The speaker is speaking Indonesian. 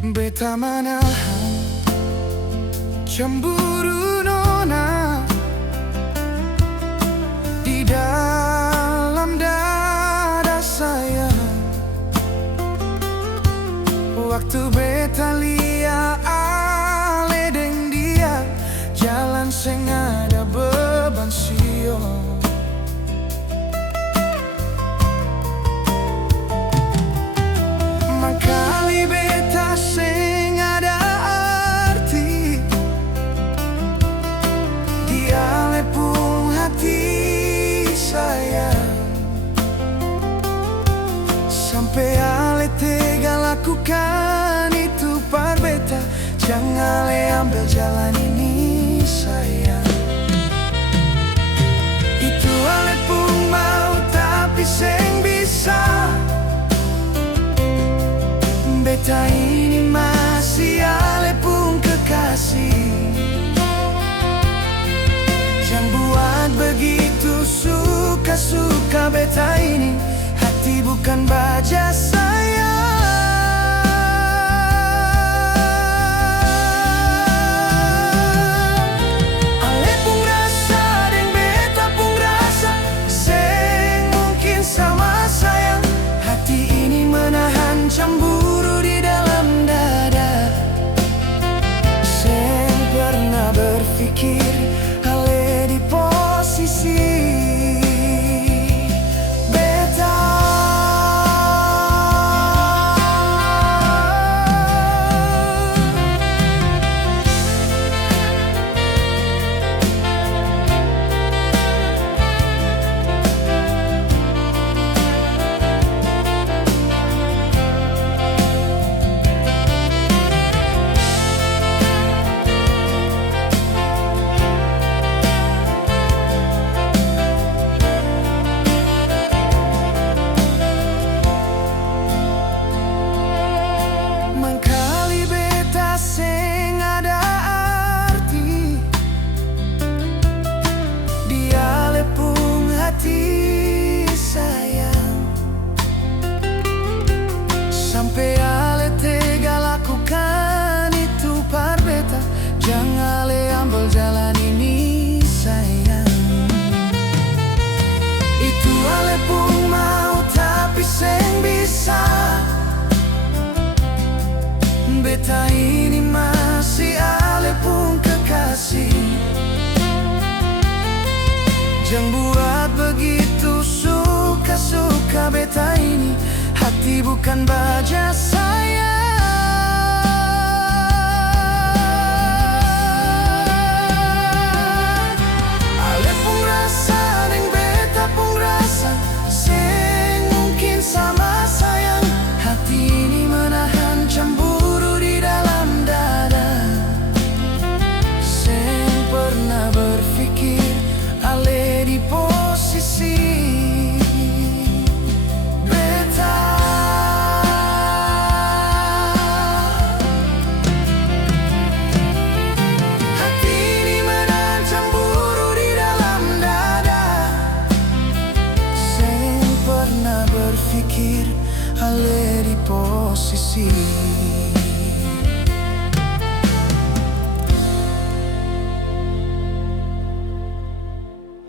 Beta menahan cemburu nona di dalam dada saya. Waktu beta lia ale deng dia, jalan sing ada beban sio. Mangkali beta sing ada arti di ale pun hati saya. Sampai ale tega lakukan itu par beta, jangan ale ambil jalan ini sayang. Itu ale pun mau tapi seng bisa. Beta ini masih ale pun kekasih. Jangan buat begitu suka-suka beta ini, hati bukan baja saya. Ale pun rasa deng beta pun rasa, seng mungkin sama sayang. Hati ini menahan cemburu di dalam dada. Seng pernah berpikir ale di posisi beta. Mangkali beta seng ada arti di ale pun hati sayang. Sampai ale tega lakukan itu par beta, jangan ale ambil jalan ini sayang. Itu ale pun mau tapi seng bisa. Beta ini masih ale pun kekasih. Jangan buat begitu suka-suka beta ini, hati bukan baja saya. Ale pun rasa deng beta pun rasa, seng mungkin sama sayang. Hati ini menahan cemburu di dalam dada. Seng pernah berpikir ale di posisi beta. Hati ini menahan cemburu di dalam dada. Seng pernah berpikir ale di posisi